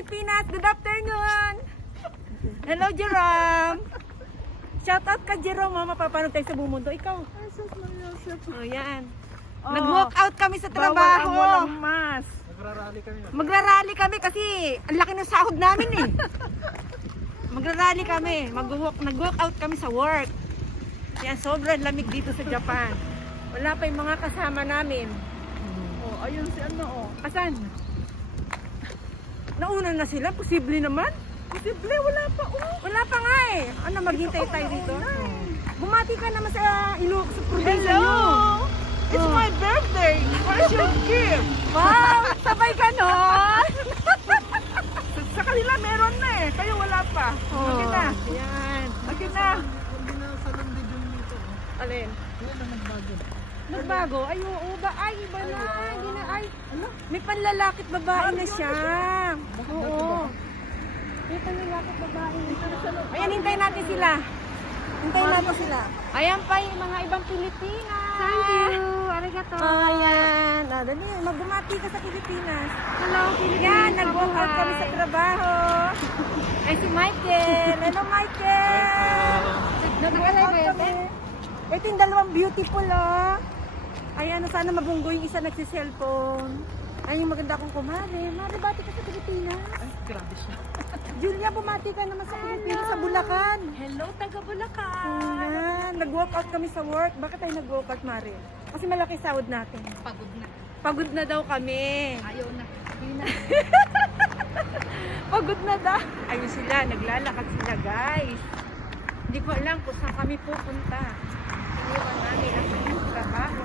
Pilipinas. Good afternoon. Hello, Jerome. Shout out ka, Jerome. Mapapanood tayo sa buong mundo. Ikaw. Oh, yan. Nag-walk out kami sa trabaho. Bawal ang walang mas. Magrarally kami kasi ang laki ng sahod namin eh. Magrarally kami. Nag-walk out kami sa work. Yan, sobrang lamig dito sa Japan. Wala pa yung mga kasama namin. Oh, ayun si ano, oh. Asan? Nauna na sila? Posible naman? Posible, wala pa, oh. Wala pa nga eh. Ano, maghintay tayo dito? Bumati ka naman sa Ilocos, sa probinsya Hello! nyo. It's my birthday! Where's your gift? Wow! Sabay ka nun! Sa kanila meron na eh, kayo wala pa. Lagi na. Yan. Lagi na. Alin? Nagbago? Ay, oo ba? Ay, iba na. Hindi na, ay. May panlalakit babae na siya. Oo. May panlalakit babae na siya. Ayan, hintayin natin sila. Hintayin natin sila. Ayan pa yung mga ibang Pilipinas. Thank you. Arigato. Ayan. Dali, magbumati ka sa Pilipinas. Hello, Pilipinas. Yan, nag-walk out kami sa trabaho. Ay, si Michael. Hello, Michael. Nag-walk out kami. Ito yung dalawang beautiful, oh. Ayan, sana mabunggo yung isa nagsi-cellphone. Ay, yung maganda kong kumare. Mare, bati ka sa Pilipinas. Ay, grabe siya. Julia, bumati ka naman sa Pilipinas, sa Bulacan. Hello, taga Bulacan. Ayan, nag-walk out kami sa work. Bakit tayo nag-walk out, Mare? Kasi malaki sahod natin. Pagod na. Pagod na daw kami. Ayaw na. Hindi na. Pagod na daw. Ayun sila, naglalakad sila, guys. Hindi ko alam kung saan kami pupunta. Iniwan namin ang aming trabaho.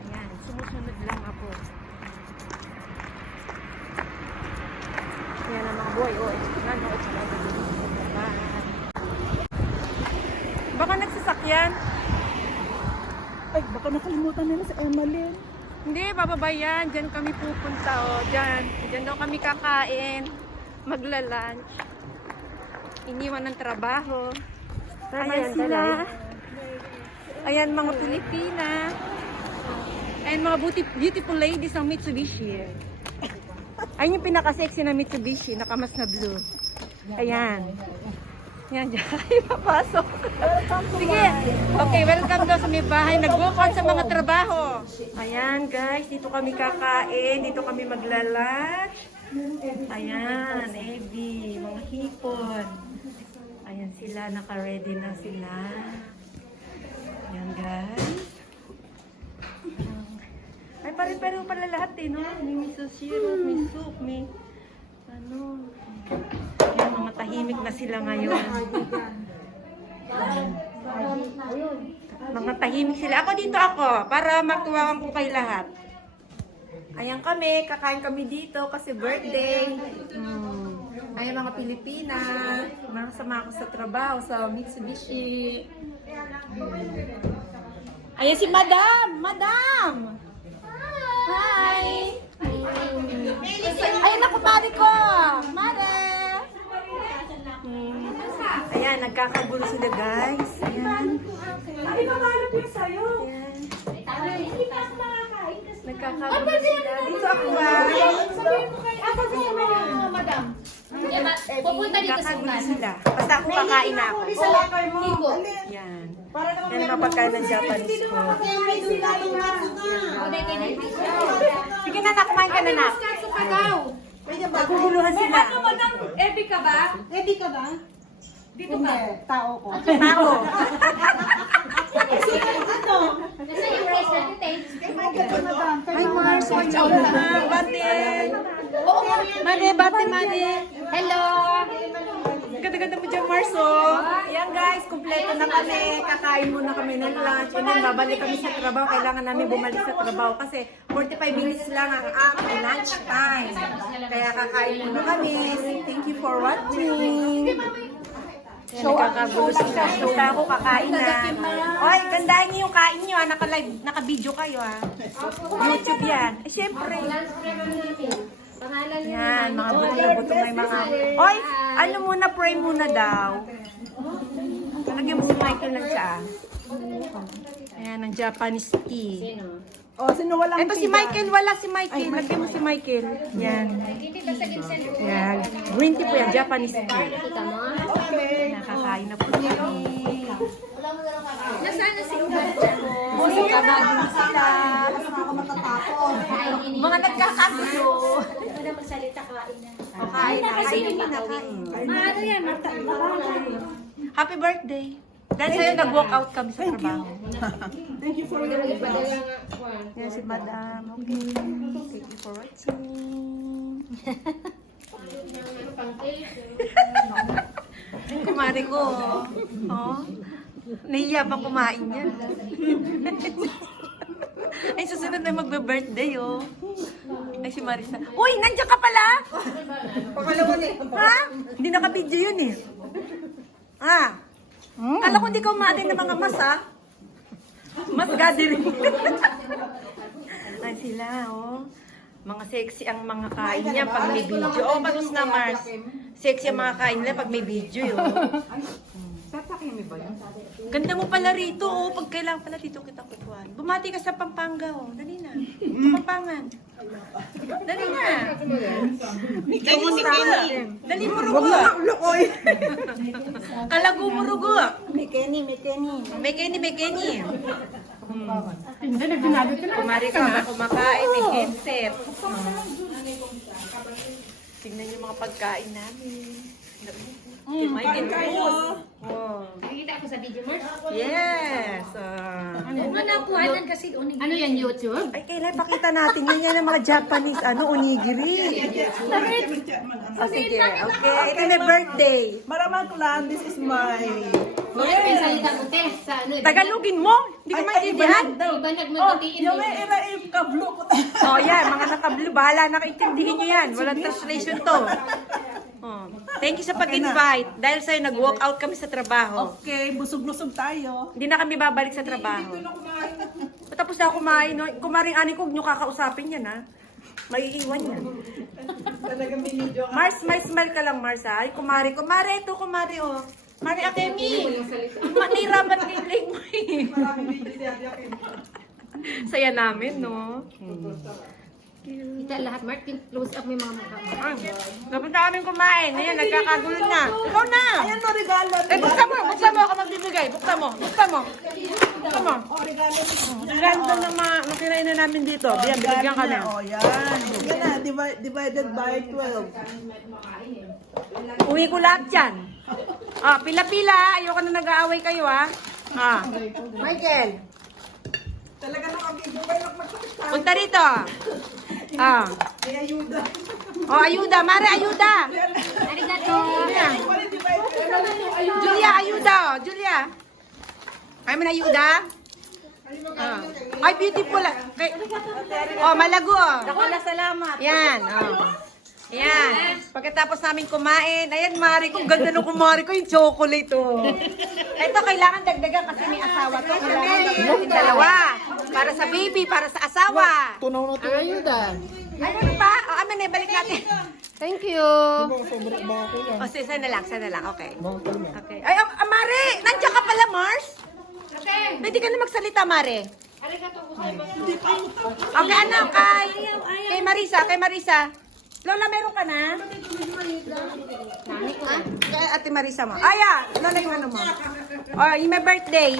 Ayan, sumusunod lang ako. Ayan ang mga boy. Oh, nanood sila. Baka nagsasakyan. Ay, baka nakalimutan nila si Emmeline. Hindi, bababa yan. Diyan kami pupunta. Oh. Diyan. Diyan daw kami kakain. Magla-lunch. Iniwan ng trabaho. Ayan sila. Ayan mga Pilipina. Ayan mga beautiful ladies ng Mitsubishi. Ayun yung pinaka-sexy na Mitsubishi. Nakamas na blue. Ayan. Yan, diyan kayo papasok. Sige. Okay, welcome daw sa may bahay. Nag-walk out sa mga trabaho. Ayan, guys. Dito kami kakain. Dito kami magla-lunch. Ayan, Ebi. Mga hipon. Ayan sila. Naka-ready na sila. Ayan, guys. Ay, pare-pareho pala lahat eh, no? May miso syrup, may soup, may ano. Ayan, mga tahimik na sila ngayon. Mga tahimik sila. Ako dito para matuwakan ko kay lahat. Ayan kami, kakain kami dito kasi birthday. Ayan mga Pilipina. Makasama ako sa trabaho sa Mitsubishi. Ayan si Madam! Madam! Hi! Ayan ako, Mari ko! Mari! Ayan, nagkakagulo sila, guys. Ayan. Ay, mamalap yun sa'yo. Ayan. Nagkakagulo sila. Dito ako, Sabihin mo kay madam. Pupunta dito sa nagkakagulo unan. sila. Basta ako kakain na ako. Higo. Yan. Yan ang mapagkain ng Japanese food. Uday kayo na. Sige na, kumain ka na na. Naguguluhan sila. Ebi ka ba? Ready ka ba? Dito ba? Tao ko. Ako. Ano? Nasa yung price natin, te? Ay, Mars. Bate. Oo nga. Mane, bate, mane. Hello. Ganda-ganda mo dyan, Mars, oh. Yan, guys. Kumpleto na kami. Kakain muna kami ng lunch. And then, babalik kami sa trabaho. Kailangan namin bumalik sa trabaho kasi 45 minutes lang ang lunch time. Kaya kakain muna kami. Thank you for watching. Show nagkakagulo sila. Basta ako kakain na. Oy, gandahin niyo yung kain niyo, ha. Naka-live, naka-video kayo, ha. YouTube yan. Eh, syempre. Yan, mga buto-buto may mga... Oy, ano muna, pray muna daw. Lagyan mo si Michael ng tsaa. Ayan, ang Japanese tea. Oh, sino walang Ito si Michael, wala si Michael. Lagyan mo si Michael. Yan. Yan. Green tea po yan, Japanese tea. Okay. Nakakain na po kami. Nasaan na si Busog ka ba din sila? Mga nagkakagulo. Wala magsalita, kain na. Kain na, kainin na, kain. Ano yan? Happy birthday. Dahil sa'yo, nag-walk out kami sa trabaho. Thank you for your advice. Yan si Madam. Okay. Thank you for watching. Yung kumari ko, oh. Nahiya pa kumain yan. Ay, susunod na magbe-birthday, oh. Ay, si Marisa. Uy, nandiyan ka pala! Ha? Hindi naka-video yun, eh. Ha? Kala ko hindi ka umatin ng mga mas, ha? Mas gathering. Ay, sila, oh. Mga sexy ang mga kain niya pag may video. Oh, bagus na, Mars. Sexy ang mga kain nila pag may video, oh. Ganda mo pala rito, oh. Pag kailangan pala dito kita kukuhan. Bumati ka sa Pampanga, oh. Dali na. Sa Pampangan. Dali na. Dali mo rugo. Lukoy. Kalago mo rugo. Mekeni. Mekeni. Kumari ka ba kumakain, may headset. Tingnan niyo mga pagkain namin. Kain kayo. Oh. Nakikita ako sa video, Mars. Yes. Ano na kuhanan kasi onigiri. Ano yan, YouTube? Ay, kailan pakita natin yun yan ng mga Japanese, onigiri. Oh, sige. Okay. Ito na birthday. Maramatlan, this is my... Wala pa yung salita ko, te. Sa ano? Tagalogin mo. Hindi ka maintindihan. Iba nagmagatiin. Yung may kablo ko. Oh, yan. Mga nakablo. Bahala na kaintindihin nyo yan. Walang translation to. Oh. Thank you sa pag-invite. Dahil sa'yo, nag-walk out kami sa trabaho. Okay, busog-busog tayo. Hindi na kami babalik sa trabaho. Tapos na ako kumain. No? Kumaring ani ko, huwag nyo kakausapin yan, ha? Maiiwan yan. Talagang binidyo. Mars, may smile ka lang, Mars, ha? Ay, kumari. Kumari, ito, kumari, oh. Mari Akemi. Manirabat kay mo, eh. Saya namin, no? Kita lahat, Mark. Close up may mga mukha. Napunta kami kumain. Ayan, nagkakagulo na. Ikaw na. Ayan no, regalo. Eh, buksan mo. Buksan mo ako magbibigay. Buksan mo. Buksan mo. Buksan mo. Oh, regalo. Regalo ng mga kinain na namin dito. Diyan, binigyan kami. Oh, yan. Yan na, divided by 12. Uwi ko lahat yan. Ah, pila-pila. Ayoko na nag-aaway kayo, ha? Ah. Michael. Talaga nakabidyo kayo magpapakita. Punta rito. Ah. May ayuda. Oh, ayuda. Mare, ayuda. Arigato. Julia, ayuda. Oh. Julia. Ay, man ayuda. Ah. Ay, beautiful. Oh, malago. Oh. Salamat. Yan. Oh. Yan. Pagkatapos namin kumain, ayan, Mari, kung ganda nung kumari ko, yung chocolate, oh. Ito, kailangan dagdagan kasi may asawa to. Kailangan dagdagan dalawa. Para sa baby, para sa asawa. Tunaw na to. Ayuda. Ay, ano pa? O, amin, balik natin. Thank you. O, sana lang, okay. Okay. Ay, Mari, nandiyan ka pala, Mars? Okay. Pwede ka na magsalita, Mari. Okay, ano, kay Marisa. Lola, meron ka na? Kay Ate Marisa mo. Aya, Lola, yung ano mo. O, yung may birthday.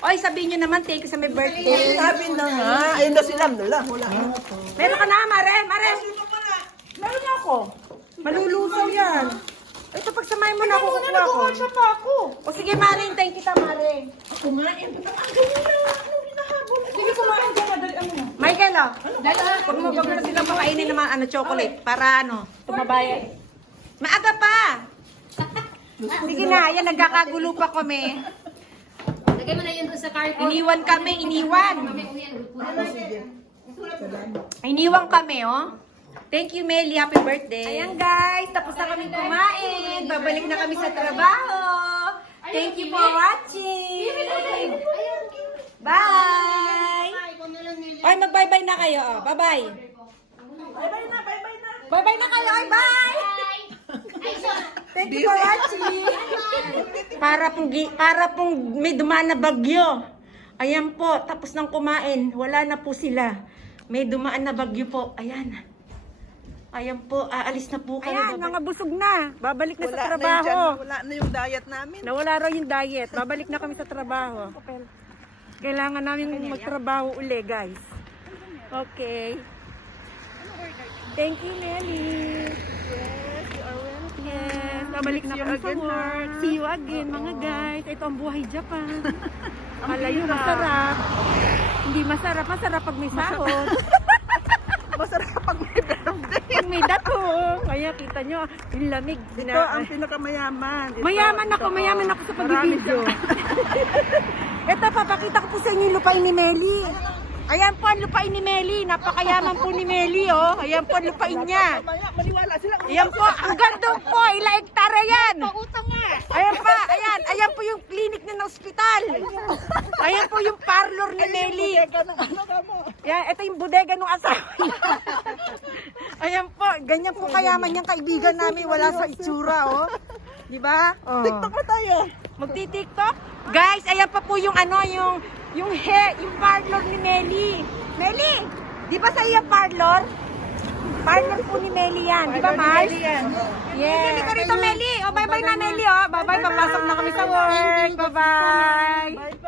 Oy, sabihin nyo naman, take sa may birthday. Sabi na nga. Ayun na sila. Wala. Meron ka na, Mare. Meron na ako. Malulusaw yan. Ito, pagsamahin mo na ako, kukuha ko. Pa ako. O sige, Mare, hintayin kita, Mare. Kumain. Ang ganyan na. Anong hinahabol? Sige, kumain ka, madali ano. Michael, oh. Huwag mo sila makainin ng mga chocolate para tumabaya. Maaga pa. Sige na, yan, nagkakagulo pa kami. Lagay mo na yun doon sa cardboard. Iniwan kami. Iniwan kami, oh. Thank you, Meli. Happy birthday. Ayan, guys. Tapos na kami kumain. Babalik na kami sa trabaho. Thank you for watching. Bye. Ay, mag-bye-bye na kayo. Oh. Bye-bye. Bye-bye na kayo. Ay, bye. Thank you for watching. Para pong may dumaan na bagyo. Ayan po, tapos nang kumain, wala na po sila. May dumaan na bagyo po. Ayan. Ayan po, aalis na po kami. Ayan, mga busog na. Babalik na sa Wala na trabaho. dyan, wala na yung diet namin. Nawala raw yung diet. Babalik na kami sa trabaho. Kailangan namin magtrabaho uli, guys. Okay. Thank you, Nelly. Yes, you are welcome. Yes, babalik na kami sa work. See you again, mga guys. Ito ang buhay Japan. Malayo, masarap. Hindi masarap. Masarap pag may sahod. Masarap kapag may birthday. Pag may datong. Kaya kita nyo, yung lamig. Ito ang pinakamayaman. Ito, Mayaman ako sa pag-video. Ito, papakita ko po sa inyo yung lupain ni Meli. Ayan po ang lupain ni Meli. Napakayaman po ni Meli, oh. Ayan po ang lupain niya. Mamaya, maniwala sila. Ayan po, ang gandong po. Ilang hektare yan. Utang nga. Ayan pa, ayan. Ayan po yung clinic ng ospital. Ayan po yung parlor ni Meli. Ano ka mo? Yan, ito yung bodega ng asawa niya. Ayan po, ganyan po kayaman yung kaibigan namin. Wala sa itsura, oh. Di ba? Oh. TikTok na tayo. Magti-TikTok? Guys, ayan pa po yung ano, yung parlor ni Meli. Meli, di ba sa iyo parlor? Parlor po ni Meli yan. Di ba, Mars? Yes. Meli ka rito, Meli. O, bye-bye na, Meli. O, bye-bye. Papasok na kami sa work. Bye-bye.